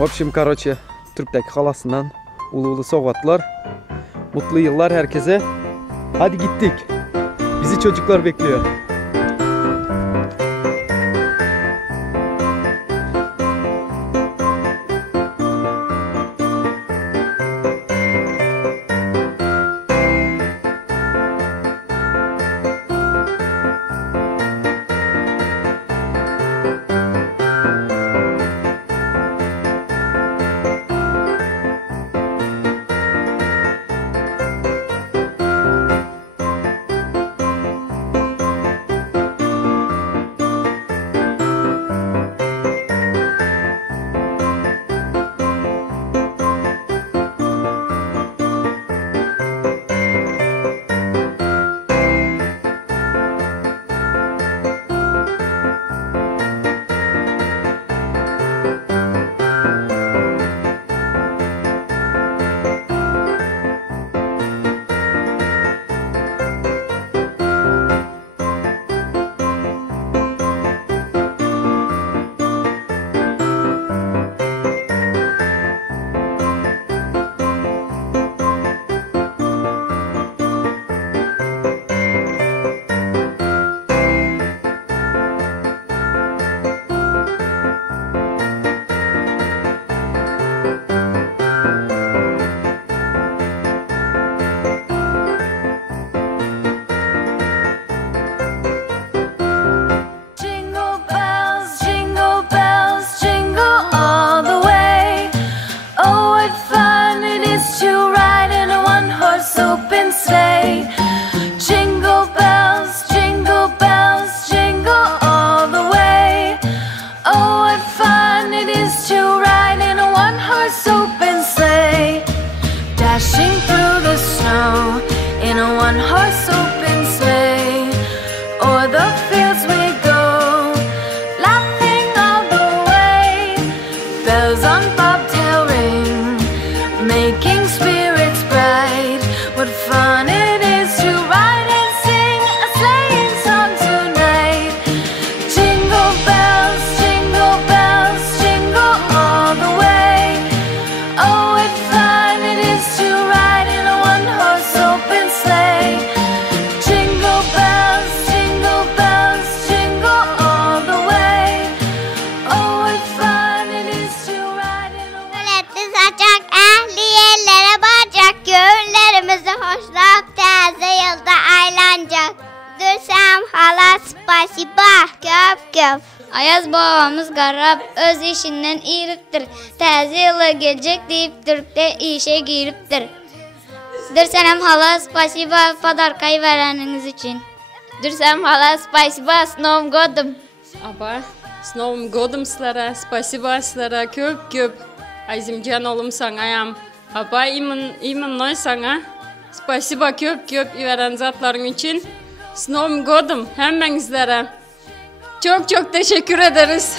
В общем, короче, Türk'teki halasından ulu Sowgatlar. Mutlu yıllar herkese. Hadi gittik. Bizi çocuklar bekliyor. Ayaz babamız garab öz işinden iğriptir. Taze yılı gelecek deyip Türk'te işe giriptir. Dürsenem hala spasiba padarkayı vereniniz için. Dürsenem hala spasiba с Новым годом. Aba, с Новым годом sizlere, spasiba sizlere köp. Azimcan oğlum sana ayam. Aba imin noy sana. Spasiba köp veren zatların için. С Новым годом hemen sizlere. Çok teşekkür ederiz.